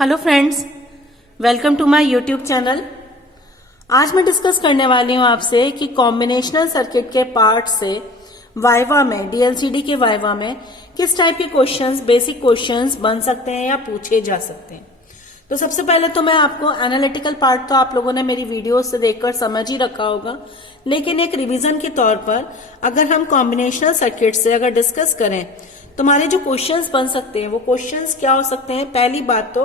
Hello friends, welcome to my YouTube channel. आज मैं discuss करने वाली हूं आपसे कि कॉम्बिनेशनल सर्किट के पार्ट से वाइवा में, डीएलसीडी के वाइवा में किस टाइप के क्वेश्चंस, बेसिक क्वेश्चंस बन सकते हैं या पूछे जा सकते हैं। तो सबसे पहले तो मैं आपको एनालिटिकल पार्ट तो आप लोगों ने मेरी वीडियो से देखकर समझ ही रखा होगा, लेकिन एक रिवीजन के तौर पर अगर हम कॉम्बिनेशनल सर्किट से अगर डिस्कस करें तो हमारे जो क्वेश्चंस बन सकते हैं वो क्वेश्चंस क्या हो सकते हैं। पहली बात तो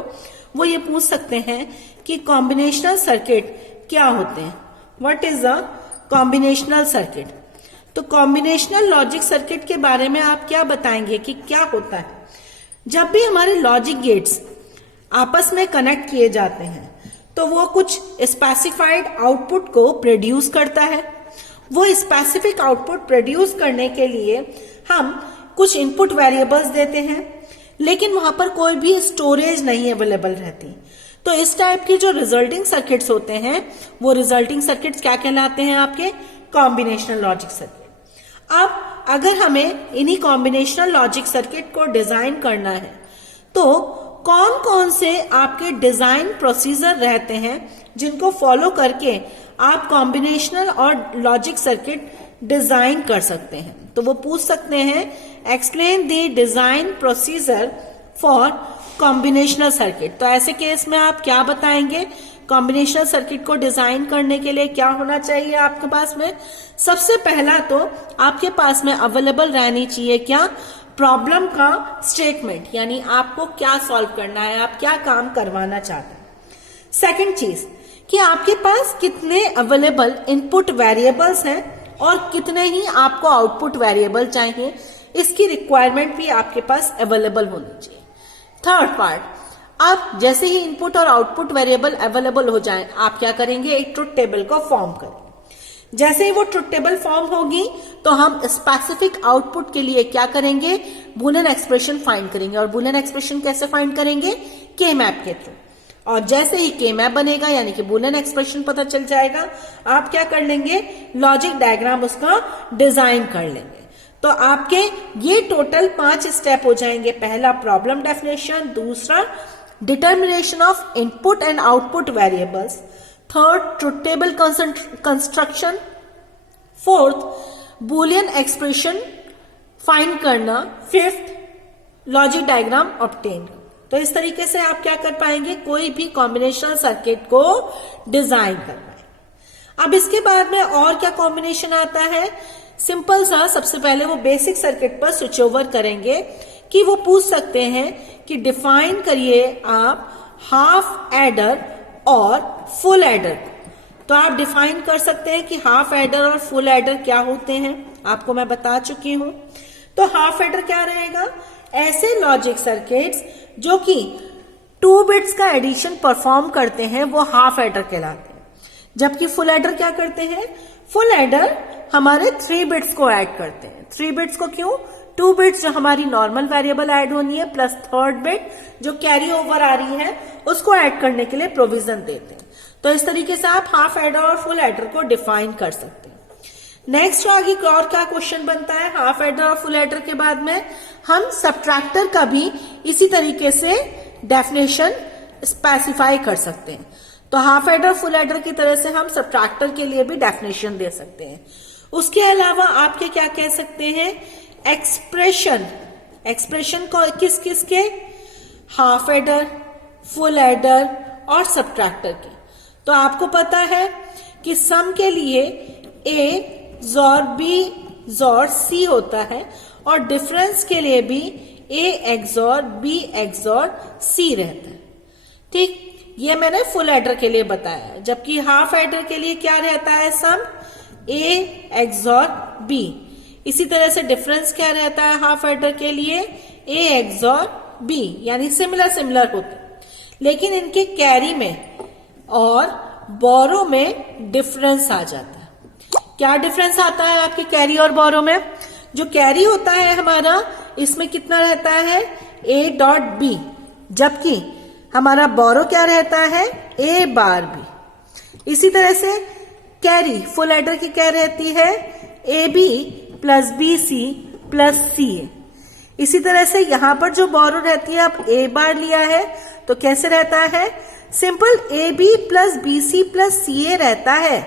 वो ये पूछ सकते हैं कि कॉम्बिनेशनल सर्किट क्या होते हैं, what is a combinational circuit. तो कॉम्बिनेशनल लॉजिक सर्किट के बारे में आप क्या बताएंगे कि क्या होता है। जब भी हमारे लॉजिक गेट्स आपस में कनेक्ट किए जाते हैं तो वो कुछ स्पेसिफाइड आउटपुट को प्रोड्यूस करता है। वो स्पेसिफिक आउटपुट प्रोड्यूस करने के लिए हम कुछ इनपुट वेरिएबल्स देते हैं, लेकिन वहां पर कोई भी स्टोरेज नहीं अवेलेबल रहती। तो इस टाइप की जो रिजल्टिंग सर्किट्स होते हैं वो रिजल्टिंग सर्किट्स क्या कहलाते हैं, आपके कॉम्बिनेशनल लॉजिक सर्किट। अब अगर हमें इन्हीं कॉम्बिनेशनल लॉजिक सर्किट को डिजाइन करना है तो कौन कौन से आपके डिजाइन प्रोसीजर रहते हैं जिनको फॉलो करके आप कॉम्बिनेशनल और लॉजिक सर्किट डिजाइन कर सकते हैं। तो वो पूछ सकते हैं explain the design procedure for combinational circuit. तो ऐसे केस में आप क्या बताएंगे, कॉम्बिनेशनल सर्किट को डिजाइन करने के लिए क्या होना चाहिए आपके पास में। सबसे पहला तो आपके पास में अवेलेबल रहनी चाहिए क्या, प्रॉब्लम का स्टेटमेंट, यानी आपको क्या सॉल्व करना है, आप क्या काम करवाना चाहते हैं। सेकंड चीज कि आपके पास कितने अवेलेबल इनपुट वेरिएबल्स हैं और कितने ही आपको आउटपुट वेरिएबल चाहिए, इसकी रिक्वायरमेंट भी आपके पास अवेलेबल होनी चाहिए। थर्ड पार्ट, आप जैसे ही इनपुट और आउटपुट वेरिएबल अवेलेबल हो जाए आप क्या करेंगे, एक ट्रुथ टेबल को फॉर्म करेंगे। जैसे ही वो ट्रुथ टेबल फॉर्म होगी तो हम स्पेसिफिक आउटपुट के लिए क्या करेंगे, बूलियन एक्सप्रेशन फाइंड करेंगे। और बूलियन एक्सप्रेशन कैसे फाइंड करेंगे, के मैप के थ्रू। और जैसे ही के मैप बनेगा यानी कि बूलियन एक्सप्रेशन पता चल जाएगा, आप क्या कर लेंगे, लॉजिक डायग्राम उसका डिजाइन कर लेंगे। तो आपके ये टोटल 5 स्टेप हो जाएंगे। पहला प्रॉब्लम डेफिनेशन, दूसरा determination of input and output variables, third truth table construction, fourth Boolean expression find करना, फिफ्थ लॉजिक डायग्राम ऑब्टेन। तो इस तरीके से आप क्या कर पाएंगे, कोई भी कॉम्बिनेशनल सर्किट को डिजाइन कर पाएंगे। अब इसके बाद में और क्या कॉम्बिनेशन आता है, सिंपल सा सबसे पहले वो बेसिक सर्किट पर स्विच ओवर करेंगे कि वो पूछ सकते हैं कि डिफाइन करिए आप हाफ एडर और फुल एडर। तो आप डिफाइन कर सकते हैं कि हाफ एडर और फुल एडर क्या होते हैं, आपको मैं बता चुकी हूं। तो हाफ एडर क्या रहेगा, ऐसे लॉजिक सर्किट्स जो कि 2 बिट्स का एडिशन परफॉर्म करते हैं वो हाफ एडर कहलाते हैं। जबकि फुल एडर क्या करते हैं, फुल एडर हमारे 3 बिट्स को ऐड करते हैं। 3 बिट्स को क्यों, 2 बिट्स जो हमारी नॉर्मल वेरिएबल ऐड होनी है प्लस थर्ड बिट जो कैरी ओवर आ रही है उसको ऐड करने के लिए प्रोविजन देते हैं। तो इस तरीके से आप हाफ एडर और फुल एडर को डिफाइन कर सकते हैं। नेक्स्ट आगे और क्या क्वेश्चन बनता है, हाफ एडर और फुल एडर के बाद में हम सबट्रैक्टर का भी इसी तरीके से डेफिनेशन स्पेसिफाई कर सकते हैं। तो हाफ एडर फुल एडर की तरह से हम सबट्रैक्टर के लिए भी डेफिनेशन दे सकते हैं। उसके अलावा आपके क्या कह सकते हैं, एक्सप्रेशन को किस किस के, हाफ एडर, फुल एडर और सबट्रैक्टर के। तो आपको पता है कि सम के लिए ए जोर बी जोर सी होता है और डिफरेंस के लिए भी ए एक्सोर बी एक्सोर सी रहता है। ठीक, ये मैंने फुल एडर के लिए बताया। जबकि हाफ एडर के लिए क्या रहता है, सम ए एक्सोर बी। इसी तरह से डिफरेंस क्या रहता है हाफ एडर के लिए, ए एक्सोर बी, यानी सिमिलर होते हैं। लेकिन इनके कैरी में और बोरो में डिफरेंस आ जाता है। क्या डिफरेंस आता है आपके कैरी और बोरो में, जो कैरी होता है हमारा इसमें कितना रहता है, ए डॉट बी, जबकि हमारा बोरो क्या रहता है, ए बार बी। इसी तरह से कैरी फुल एडर की क्या रहती है, A B plus B C plus C A. इसी तरह से यहां पर जो बोरो रहती है, अब ए बार लिया है तो कैसे रहता है? Simple A B plus B C plus C A रहता है,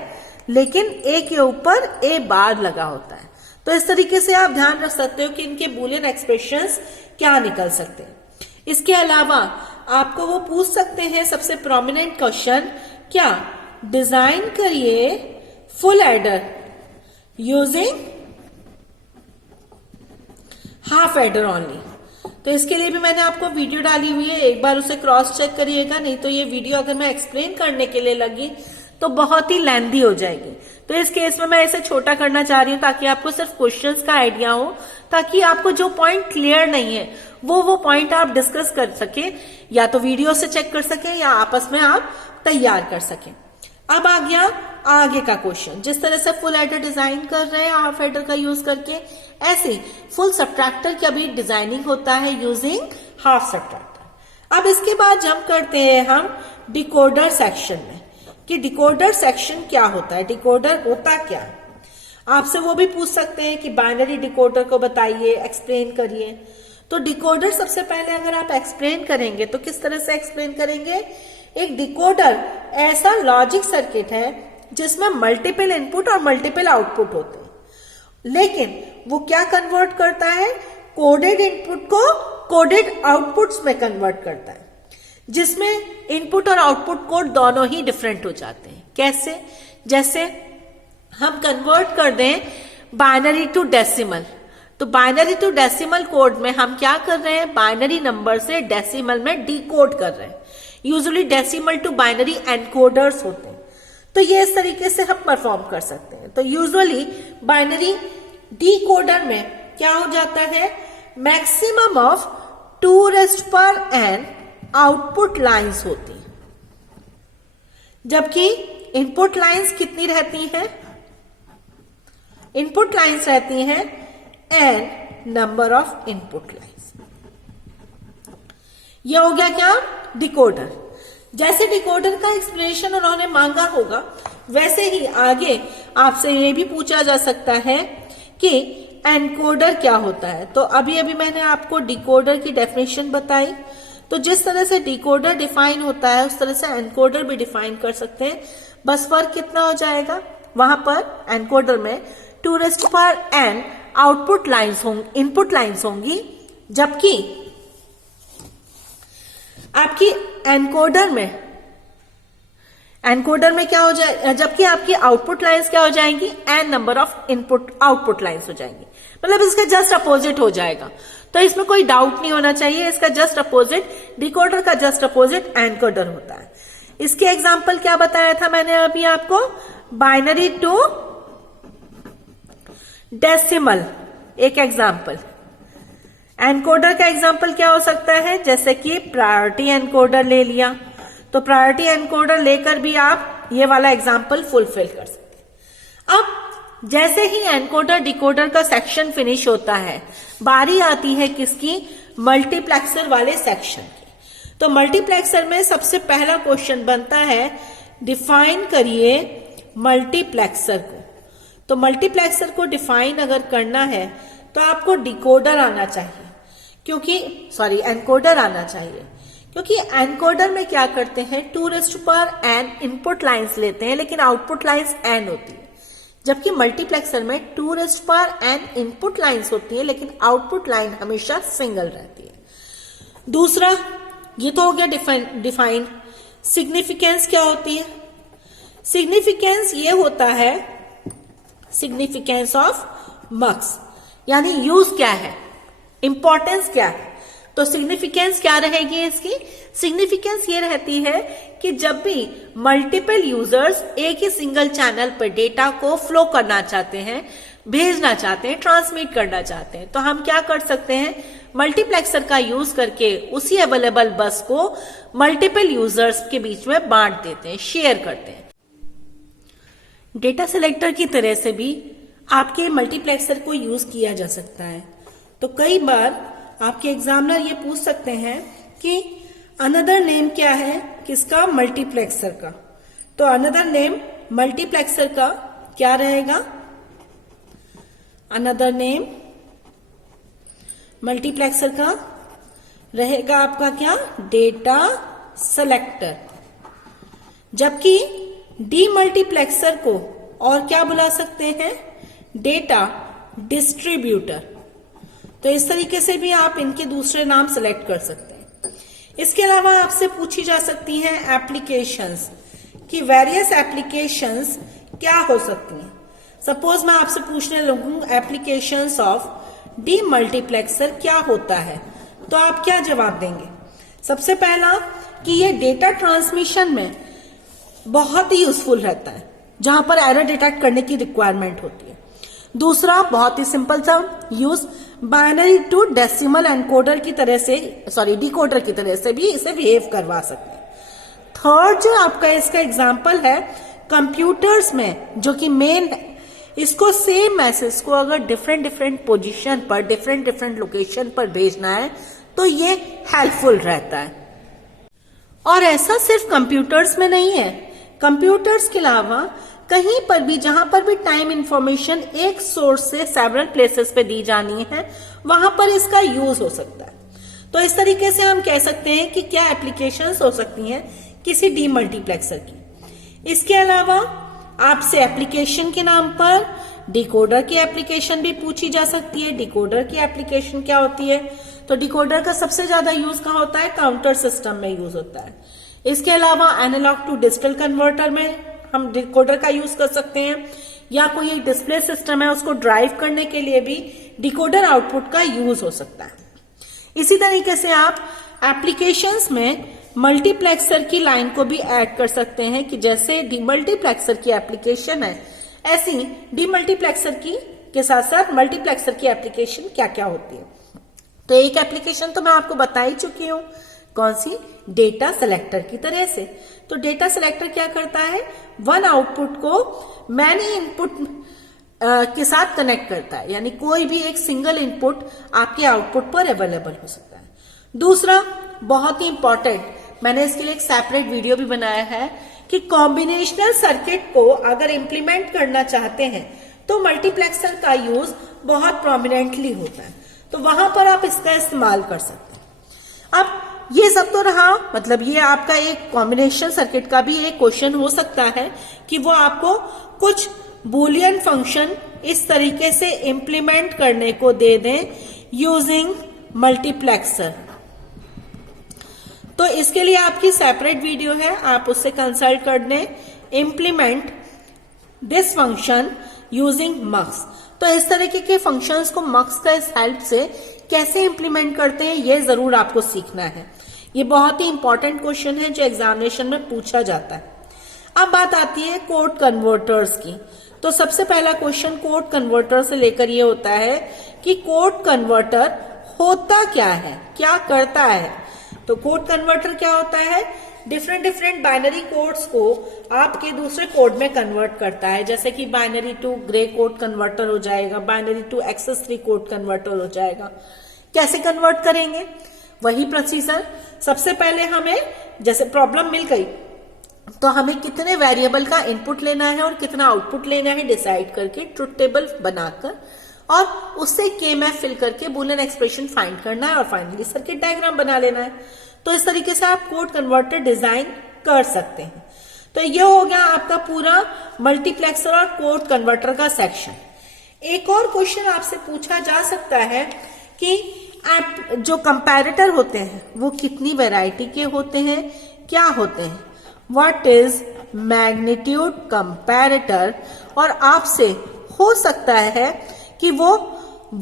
लेकिन ए के ऊपर ए बार लगा होता है। तो इस तरीके से आप ध्यान रख सकते हो कि इनके बूलियन एक्सप्रेशंस क्या निकल सकते हैं। इसके अलावा आपको वो पूछ सकते हैं सबसे प्रोमिनेंट क्वेश्चन, क्या डिजाइन करिए full adder using half adder only. तो इसके लिए भी मैंने आपको वीडियो डाली हुई है, एक बार उसे क्रॉस चेक करिएगा, नहीं तो ये वीडियो अगर मैं एक्सप्लेन करने के लिए लगी तो बहुत ही लेंथी हो जाएगी। तो इस केस में मैं इसे छोटा करना चाह रही हूं ताकि आपको सिर्फ क्वेश्चंस का आइडिया हो, ताकि आपको जो पॉइंट क्लियर नहीं है वो पॉइंट आप डिस्कस कर सके, या तो वीडियो से चेक कर सके या आपस में आप तैयार कर सके। अब आ गया आगे का क्वेश्चन। जिस तरह से फुल एडर डिजाइन कर रहे हैं हाफ एडर का यूज करके, ऐसे फुल सब्ट्रैक्टर का भी डिजाइनिंग होता है यूजिंग हाफ सब्ट्रैक्टर। अब इसके बाद जंप करते हैं हम डिकोडर सेक्शन में, कि डिकोडर सेक्शन क्या होता है, डिकोडर होता क्या है। आपसे वो भी पूछ सकते हैं कि बाइनरी डिकोडर को बताइए, एक्सप्लेन करिए। तो डिकोडर सबसे पहले अगर आप एक्सप्लेन करेंगे तो किस तरह से एक्सप्लेन करेंगे? एक डिकोडर ऐसा लॉजिक सर्किट है जिसमें मल्टीपल इनपुट और मल्टीपल आउटपुट होते हैं, लेकिन वो क्या कन्वर्ट करता है? कोडेड इनपुट को कोडेड आउटपुट्स में कन्वर्ट करता है, जिसमें इनपुट और आउटपुट कोड दोनों ही डिफरेंट हो जाते हैं। कैसे? जैसे हम कन्वर्ट कर दें बाइनरी टू डेसिमल, तो बाइनरी टू डेसिमल कोड में हम क्या कर रहे हैं? बाइनरी नंबर से डेसिमल में डिकोड कर रहे हैं। Usually decimal to binary encoders होते हैं, तो ये इस तरीके से हम परफॉर्म कर सकते हैं। तो यूजुअली बाइनरी डिकोडर में क्या हो जाता है? Maximum of 2n output lines होती है, जबकि इनपुट लाइंस कितनी रहती हैं? इनपुट लाइंस रहती हैं n number of input lines. यह हो गया क्या? डिकोडर। जैसे डिकोडर का एक्सप्लेनेशन उन्होंने मांगा होगा, वैसे ही आगे आपसे ये भी पूछा जा सकता है कि एनकोडर क्या होता है। तो अभी मैंने आपको डिकोडर की डेफिनेशन बताई। तो जिस तरह से डिकोडर डिफाइन होता है उस तरह से एनकोडर भी डिफाइन कर सकते हैं, बस फर्क कितना हो जाएगा? वहां पर एनकोडर में 2n आउटपुट लाइंस होंगी, इनपुट लाइंस होंगी, जबकि आपकी एनकोडर में क्या हो जाए, जबकि आपकी आउटपुट लाइंस क्या हो जाएंगी? n number of input output lines हो जाएंगी। मतलब इसका जस्ट अपोजिट हो जाएगा। तो इसमें कोई डाउट नहीं होना चाहिए, इसका जस्ट अपोजिट, डिकोडर का जस्ट अपोजिट एनकोडर होता है। इसके एग्जाम्पल क्या बताया था मैंने अभी आपको? बाइनरी टू डेसिमल एक एग्जाम्पल। एनकोडर का एग्जाम्पल क्या हो सकता है? जैसे कि प्रायोरिटी एनकोडर ले लिया, तो प्रायोरिटी एनकोडर लेकर भी आप ये वाला एग्जाम्पल फुलफिल कर सकते हैं। अब जैसे ही एनकोडर डिकोडर का सेक्शन फिनिश होता है, बारी आती है किसकी? मल्टीप्लेक्सर वाले सेक्शन की। तो मल्टीप्लेक्सर में सबसे पहला क्वेश्चन बनता है, डिफाइन करिए मल्टीप्लेक्सर को। तो मल्टीप्लेक्सर को डिफाइन अगर करना है तो आपको डिकोडर आना चाहिए, एनकोडर आना चाहिए, क्योंकि एनकोडर में क्या करते हैं? 2n इनपुट लाइंस लेते हैं, लेकिन आउटपुट लाइंस n होती है, जबकि मल्टीप्लेक्सर में 2n इनपुट लाइंस होती है, लेकिन आउटपुट लाइन हमेशा सिंगल रहती है। दूसरा, ये तो हो गया डिफाइन। सिग्निफिकेंस क्या होती है? सिग्निफिकेंस ये होता है सिग्निफिकेंस ऑफ मक्स, यानी यूज क्या है, इंपॉर्टेंस क्या है। तो सिग्निफिकेंस क्या रहेगी इसकी? सिग्निफिकेंस ये रहती है कि जब भी मल्टीपल यूजर्स एक ही सिंगल चैनल पर डेटा को फ्लो करना चाहते हैं, भेजना चाहते हैं, ट्रांसमिट करना चाहते हैं, तो हम क्या कर सकते हैं? मल्टीप्लेक्सर का यूज करके उसी अवेलेबल बस को मल्टीपल यूजर्स के बीच में बांट देते हैं, शेयर करते हैं। डेटा सिलेक्टर की तरह से भी आपके मल्टीप्लेक्सर को यूज किया जा सकता है। तो कई बार आपके एग्जामिनर ये पूछ सकते हैं कि अनदर नेम क्या है किसका? मल्टीप्लेक्सर का। तो अनदर नेम मल्टीप्लेक्सर का क्या रहेगा? अनदर नेम मल्टीप्लेक्सर का रहेगा आपका क्या? डेटा सेलेक्टर, जबकि डीमल्टीप्लेक्सर को और क्या बुला सकते हैं, डेटा डिस्ट्रीब्यूटर। तो इस तरीके से भी आप इनके दूसरे नाम सेलेक्ट कर सकते हैं। इसके अलावा आपसे पूछी जा सकती हैं एप्लीकेशंस, कि वेरियस एप्लीकेशंस क्या हो सकती हैं। सपोज मैं आपसे पूछने लगूं एप्लीकेशंस ऑफ डीमल्टीप्लेक्सर क्या होता है, तो आप क्या जवाब देंगे। सबसे पहला कि ये डेटा ट्रांसमिशन में बहुत ही यूजफुल रहता है, जहां पर एरर डिटेक्ट करने की रिक्वायरमेंट होती है। दूसरा, बहुत ही सिंपल सा use, binary to decimal encoder की तरह से, डिकोडर की तरह से भी इसे बिहेव करवा सकते हैं। थर्ड जो आपका इसका एग्जाम्पल है कंप्यूटर्स में, जो कि मेन है, इसको सेम मैसेज को अगर डिफरेंट पोजीशन पर, डिफरेंट लोकेशन पर भेजना है तो ये हेल्पफुल रहता है। और ऐसा सिर्फ कंप्यूटर्स में नहीं है, कंप्यूटर्स के अलावा कहीं पर भी, जहां पर भी टाइम इंफॉर्मेशन एक सोर्स से सेवरल प्लेसेस पे दी जानी है, वहां पर इसका यूज हो सकता है। तो इस तरीके से हम कह सकते हैं कि क्या एप्लीकेशंस हो सकती हैं किसी डीमल्टीप्लेक्सर की। इसके अलावा आपसे एप्लीकेशन के नाम पर डिकोडर की एप्लीकेशन भी पूछी जा सकती है। डिकोडर की एप्लीकेशन क्या होती है, तो डिकोडर का सबसे ज्यादा यूज कहाँ होता है, काउंटर सिस्टम में यूज होता है। इसके अलावा एनालॉग टू डिजिटल कन्वर्टर में हम डिकोडर का यूज कर सकते हैं, या कोई एक डिस्प्ले सिस्टम है उसको ड्राइव करने के लिए भी डिकोडर आउटपुट का यूज हो सकता है। इसी तरीके से आप एप्लीकेशंस में मल्टीप्लेक्सर की लाइन को भी ऐड कर सकते हैं, कि जैसे डीमल्टीप्लेक्सर की एप्लीकेशन है, ऐसी डीमल्टीप्लेक्सर की के साथ साथ मल्टीप्लेक्सर की एप्लीकेशन क्या क्या होती है। तो एक एप्लीकेशन तो मैं आपको बता ही चुकी हूं, कौन सी, डेटा सेलेक्टर की तरह से। तो डेटा सेलेक्टर क्या करता है, वन आउटपुट को मैनी इनपुट के साथ कनेक्ट करता है, यानी कोई भी एक सिंगल इनपुट आपके आउटपुट पर अवेलेबल हो सकता है। दूसरा, बहुत ही इंपॉर्टेंट, मैंने इसके लिए एक सेपरेट वीडियो भी बनाया है, कि कॉम्बिनेशनल सर्किट को अगर इंप्लीमेंट करना चाहते हैं तो मल्टीप्लेक्सर का यूज बहुत प्रोमिनेंटली होता है, तो वहां पर आप इसका इस्तेमाल कर सकते हैं। अब ये सब तो रहा, मतलब ये आपका एक कॉम्बिनेशन सर्किट का भी एक क्वेश्चन हो सकता है कि वो आपको कुछ बूलियन फंक्शन इस तरीके से इंप्लीमेंट करने को दे दें यूजिंग मल्टीप्लेक्सर। तो इसके लिए आपकी सेपरेट वीडियो है, आप उससे कंसल्ट कर लें, इम्प्लीमेंट दिस फंक्शन यूजिंग मक्स। तो इस तरीके के फंक्शंस को मक्स का इस हेल्प से कैसे इंप्लीमेंट करते हैं, ये जरूर आपको सीखना है। ये बहुत ही इंपॉर्टेंट क्वेश्चन है जो एग्जामिनेशन में पूछा जाता है। अब बात आती है कोड कन्वर्टर्स की। तो सबसे पहला क्वेश्चन कोड कन्वर्टर से लेकर ये होता है कि कोड कन्वर्टर होता क्या है, क्या करता है। तो कोड कन्वर्टर क्या होता है, डिफरेंट बाइनरी कोड्स को आपके दूसरे कोड में कन्वर्ट करता है, जैसे कि binary to gray code converter हो जाएगा, binary to XS3 code converter हो जाएगा। कैसे कन्वर्ट करेंगे, वही प्रोसीजर। सबसे पहले हमें जैसे प्रॉब्लम मिल गई तो हमें कितने वेरिएबल का इनपुट लेना है और कितना आउटपुट लेना है डिसाइड करके ट्रुथ टेबल बनाकर और उससे के-मैप फिल करके बूलियन एक्सप्रेशन फाइंड करना है और फाइनली सर्किट डायग्राम बना लेना है। तो इस तरीके से आप कोड कन्वर्टर डिजाइन कर सकते हैं। तो ये हो गया आपका पूरा मल्टीप्लेक्सर और कोड कन्वर्टर का सेक्शन। एक और क्वेश्चन आपसे पूछा जा सकता है कि जो कंपैरेटर होते हैं वो कितनी वैरायटी के होते हैं, क्या होते हैं, व्हाट इज मैग्नीट्यूड कंपैरेटर। और आपसे हो सकता है कि वो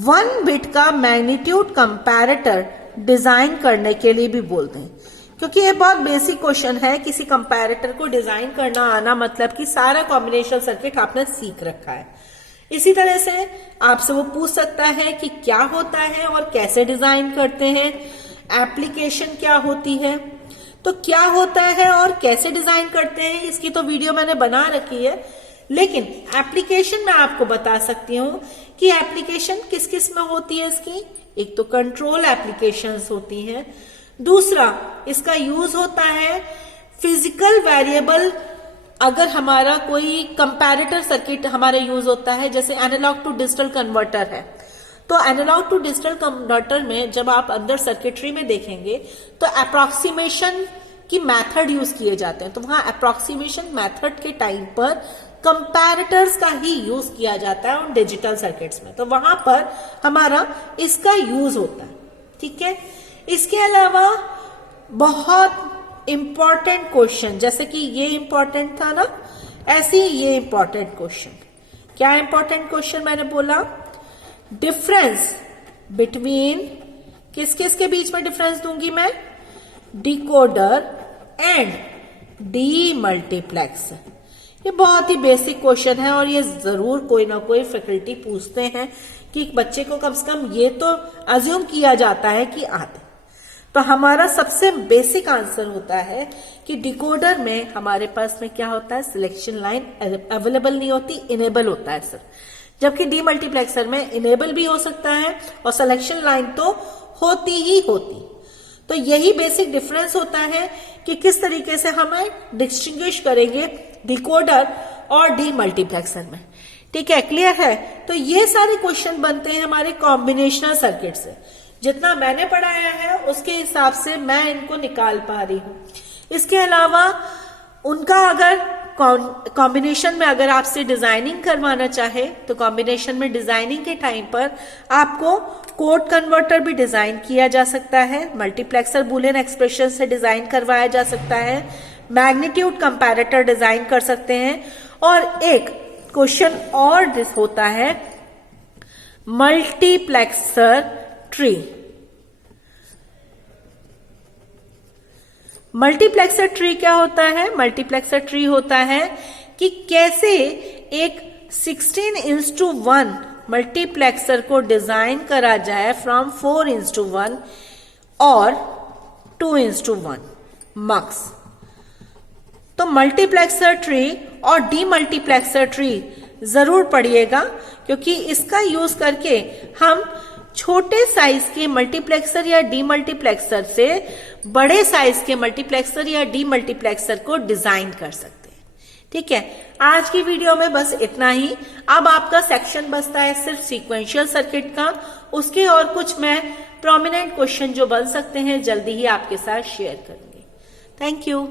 1 बिट का मैग्नीट्यूड कंपैरेटर डिजाइन करने के लिए भी बोलते हैं, क्योंकि ये बहुत बेसिक क्वेश्चन है। किसी कंपैरेटर को डिजाइन करना आना मतलब कि सारा कॉम्बिनेशन सर्किट आपने सीख रखा है। इसी तरह से आपसे वो पूछ सकता है कि क्या होता है और कैसे डिजाइन करते हैं, एप्लीकेशन क्या होती है। तो क्या होता है और कैसे डिजाइन करते हैं इसकी तो वीडियो मैंने बना रखी है, लेकिन एप्लीकेशन मैं आपको बता सकती हूँ कि एप्लीकेशन किस किस में होती है इसकी। एक तो कंट्रोल एप्लीकेशंस होती हैं, दूसरा इसका यूज होता है फिजिकल वेरिएबल। अगर हमारा कोई कंपैरेटर सर्किट हमारे यूज होता है, जैसे एनालॉग टू डिजिटल कन्वर्टर है, तो एनालॉग टू डिजिटल कन्वर्टर में जब आप अंदर सर्किटरी में देखेंगे तो अप्रोक्सीमेशन कि मेथड यूज किए जाते हैं, तो वहां अप्रोक्सीमेशन मेथड के टाइम पर कंपैरेटर्स का ही यूज किया जाता है उन डिजिटल सर्किट्स में, तो वहां पर हमारा इसका यूज होता है। ठीक है, इसके अलावा बहुत इंपॉर्टेंट क्वेश्चन, जैसे कि ये इंपॉर्टेंट था ना, ऐसे ही ये इंपॉर्टेंट क्वेश्चन। क्या इंपॉर्टेंट क्वेश्चन मैंने बोला? डिफरेंस बिटवीन, किस किस के बीच में डिफरेंस दूंगी मैं? Decoder and D multiplexer. ये बहुत ही बेसिक क्वेश्चन है और ये जरूर कोई ना कोई फैकल्टी पूछते हैं कि बच्चे को कम से कम ये तो अज्यूम किया जाता है कि आते। तो हमारा सबसे बेसिक आंसर होता है कि डिकोडर में हमारे पास में क्या होता है? सिलेक्शन लाइन अवेलेबल नहीं होती, इनेबल होता है सर। जबकि डी मल्टीप्लेक्सर में इनेबल भी हो सकता है और सिलेक्शन लाइन तो होती ही होती। तो यही बेसिक डिफरेंस होता है कि किस तरीके से हमें डिस्टिंग्विश करेंगे डिकोडर और डी मल्टीप्लेक्सर में। ठीक है, क्लियर है? तो ये सारे क्वेश्चन बनते हैं हमारे कॉम्बिनेशनल सर्किट से। जितना मैंने पढ़ाया है उसके हिसाब से मैं इनको निकाल पा रही हूं। इसके अलावा उनका अगर कॉम्बिनेशन में अगर आपसे डिजाइनिंग करवाना चाहे तो कॉम्बिनेशन में डिजाइनिंग के टाइम पर आपको कोड कन्वर्टर भी डिजाइन किया जा सकता है, मल्टीप्लेक्सर बूलियन एक्सप्रेशन से डिजाइन करवाया जा सकता है, मैग्नीट्यूड कंपैरेटर डिजाइन कर सकते हैं, और एक क्वेश्चन और होता है मल्टीप्लेक्सर ट्री। मल्टीप्लेक्सर ट्री क्या होता है? मल्टीप्लेक्सर ट्री होता है कि कैसे एक 16:1 मल्टीप्लेक्सर को डिजाइन करा जाए फ्रॉम 4:1 और 2:1 मक्स। तो मल्टीप्लेक्सर ट्री और डी मल्टीप्लेक्सर ट्री जरूर पढ़िएगा, क्योंकि इसका यूज करके हम छोटे साइज के मल्टीप्लेक्सर या डी मल्टीप्लेक्सर से बड़े साइज के मल्टीप्लेक्सर या डी मल्टीप्लेक्सर को डिजाइन कर सकते हैं। ठीक है, आज की वीडियो में बस इतना ही। अब आपका सेक्शन बचता है सिर्फ सीक्वेंशियल सर्किट का, उसके और कुछ मैं प्रोमिनेंट क्वेश्चन जो बन सकते हैं जल्दी ही आपके साथ शेयर करूंगी। Thank you.